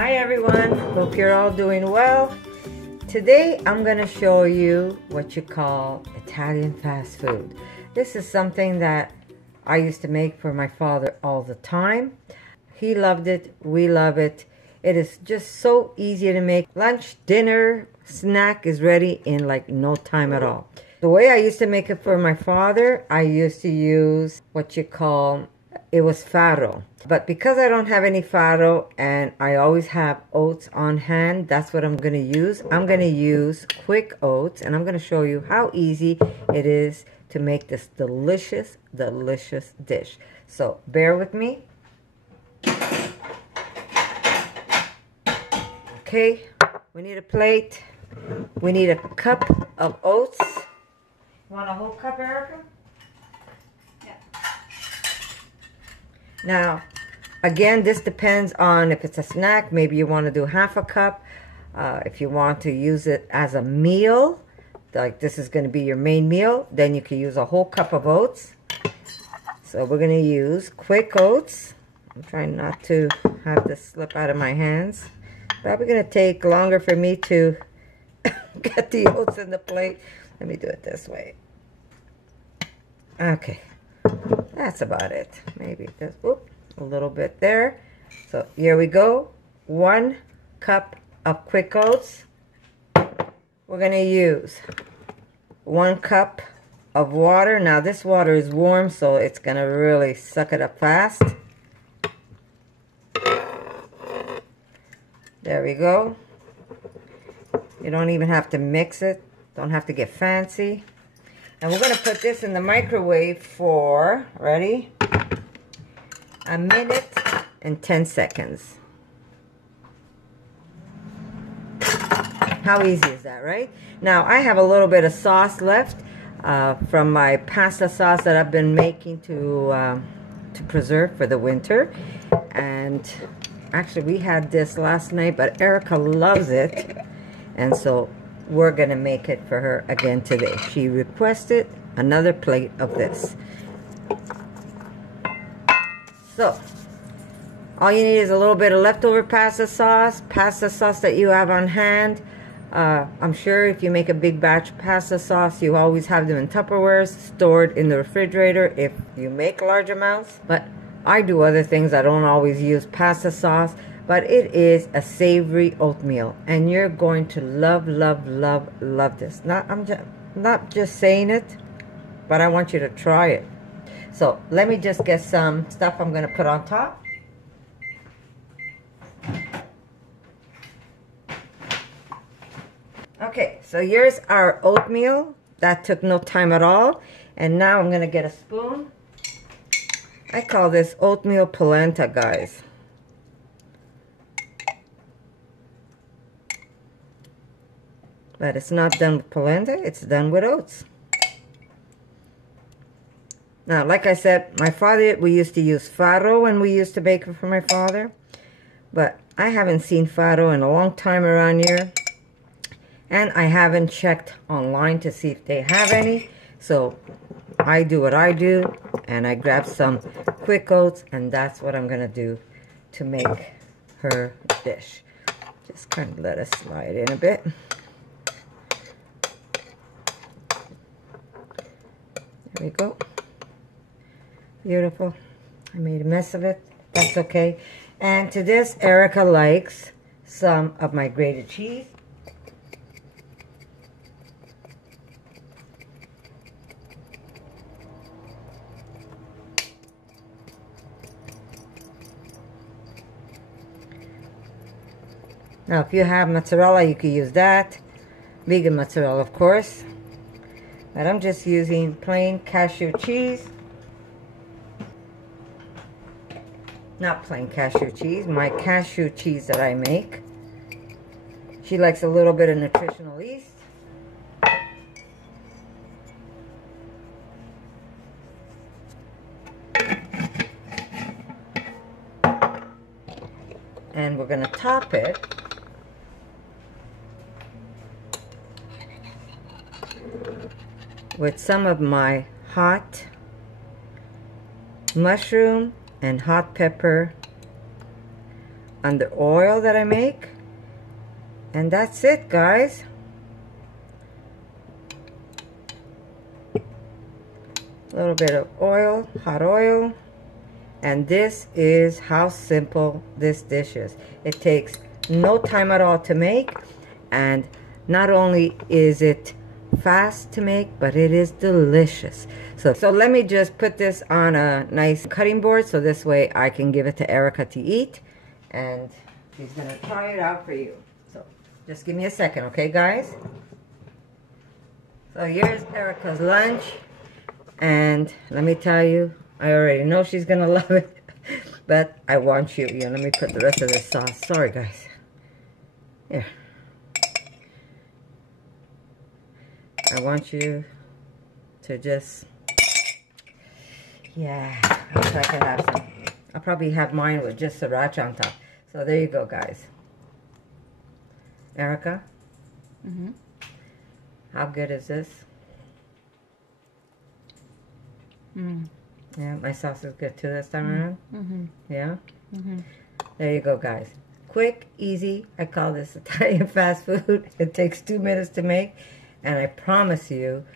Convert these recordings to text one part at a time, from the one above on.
Hi everyone, hope you're all doing well. Today I'm going to show you what you call Italian fast food. This is something that I used to make for my father all the time. He loved it, we love it. It is just so easy to make. Lunch, dinner, snack is ready in like no time at all. The way I used to make it for my father, I used to use what you call, it was farro. But because I don't have any farro and I always have oats on hand, that's what I'm going to use. I'm going to use quick oats, and I'm going to show you how easy it is to make this delicious, delicious dish. So bear with me. Okay, we need a plate. We need a cup of oats. You want a whole cup, Erica? Yeah. Now, again, this depends on if it's a snack. Maybe you want to do half a cup. If you want to use it as a meal, like this is going to be your main meal, then you can use a whole cup of oats. So we're going to use quick oats. I'm trying not to have this slip out of my hands. Probably going to take longer for me to get the oats in the plate. Let me do it this way. Okay, that's about it. Maybe just a little bit there. So here we go. 1 cup of quick oats. We're going to use 1 cup of water. Now this water is warm, so it's going to really suck it up fast. There we go. You don't even have to mix it. Don't have to get fancy. And we're going to put this in the microwave for, ready? 1 minute and 10 seconds. How easy is that, right? Now, I have a little bit of sauce left from my pasta sauce that I've been making to preserve for the winter. And actually, we had this last night, but Erica loves it. And so we're going to make it for her again today. She requested another plate of this. So, all you need is a little bit of leftover pasta sauce that you have on hand. I'm sure if you make a big batch of pasta sauce, you always have them in Tupperwares stored in the refrigerator if you make large amounts. But I do other things. I don't always use pasta sauce. But it is a savory oatmeal, and you're going to love, love, love, love this. I'm not just saying it, but I want you to try it. So let me just get some stuff I'm going to put on top. Okay, so here's our oatmeal. That took no time at all. And now I'm going to get a spoon. I call this oatmeal polenta, guys. But it's not done with polenta, it's done with oats. Now, like I said, my father, we used to use farro when we used to bake it for my father. But I haven't seen farro in a long time around here. And I haven't checked online to see if they have any. So I do what I do, and I grab some quick oats, and that's what I'm going to do to make her dish. Just kind of let it slide in a bit. There we go. Beautiful. I made a mess of it. That's okay. And to this, Erica likes some of my grated cheese. Now, if you have mozzarella, you can use that. Vegan mozzarella, of course. But I'm just using plain cashew cheese. Not plain cashew cheese, my cashew cheese that I make. She likes a little bit of nutritional yeast. And we're going to top it with some of my hot mushroom and hot pepper under oil that I make. And that's it, guys. A little bit of oil, hot oil. And this is how simple this dish is. It takes no time at all to make. And not only is it fast to make, but it is delicious. So let me just put this on a nice cutting board so this way I can give it to Erica to eat. And she's gonna try it out for you. So just give me a second, okay, guys? So here's Erica's lunch. And let me tell you, I already know she's gonna love it. But I want you, let me put the rest of this sauce. Sorry, guys. Here. I want you to just, yeah, I'll try to have some. I'll probably have mine with just sriracha on top. So there you go, guys. Erica? Mm-hmm. How good is this? Mm. Yeah, my sauce is good too this time around. Mm-hmm. Yeah? Mm-hmm. There you go, guys. Quick, easy. I call this Italian fast food. It takes 2 minutes to make. And I promise you,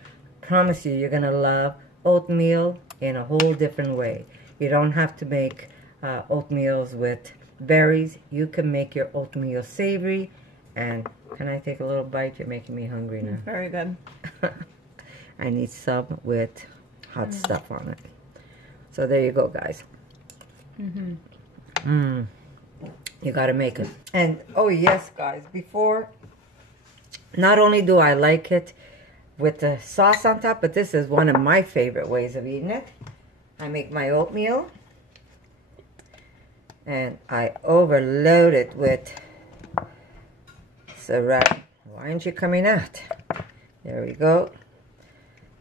you're going to love oatmeal in a whole different way. You don't have to make oatmeals with berries. You can make your oatmeal savory. And can I take a little bite? You're making me hungry now. Very good. I need some with hot stuff on it. So there you go, guys. Mm-hmm. You got to make it. And, oh yes, guys, before... Not only do I like it with the sauce on top, but this is one of my favorite ways of eating it. I make my oatmeal and I overload it with sriracha. Why aren't you coming out? There we go.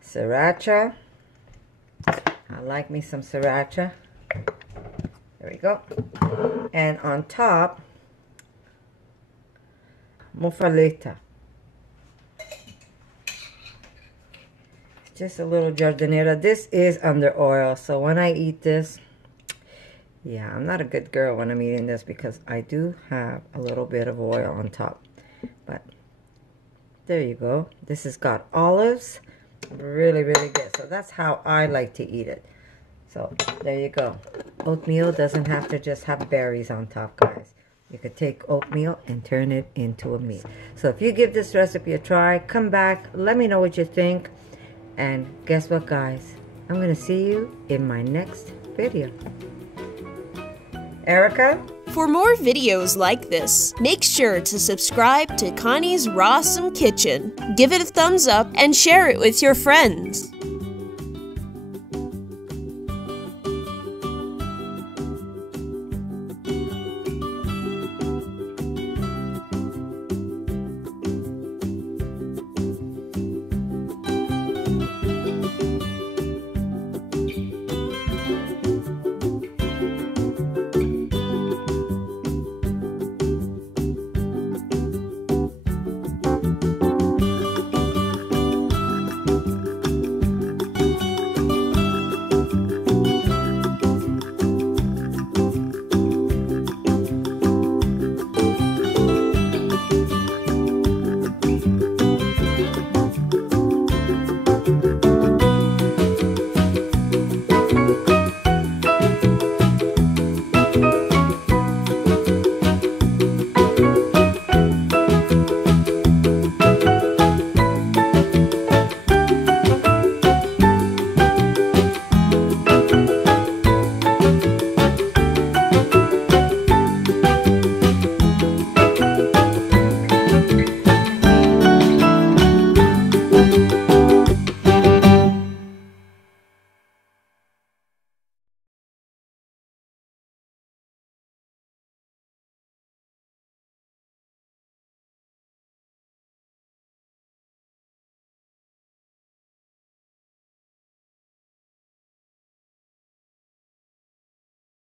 Sriracha. I like me some sriracha. There we go. And on top, mozzarella. Just a little giardiniera. This is under oil, so when I eat this, yeah, I'm not a good girl when I'm eating this because I do have a little bit of oil on top. But there you go. This has got olives. Really, really good. So that's how I like to eat it. So there you go. Oatmeal doesn't have to just have berries on top, guys. You could take oatmeal and turn it into a meal. So if you give this recipe a try, come back, let me know what you think. And guess what, guys? I'm going to see you in my next video. Erica? For more videos like this, make sure to subscribe to Connie's Rawsome Kitchen, give it a thumbs up, and share it with your friends.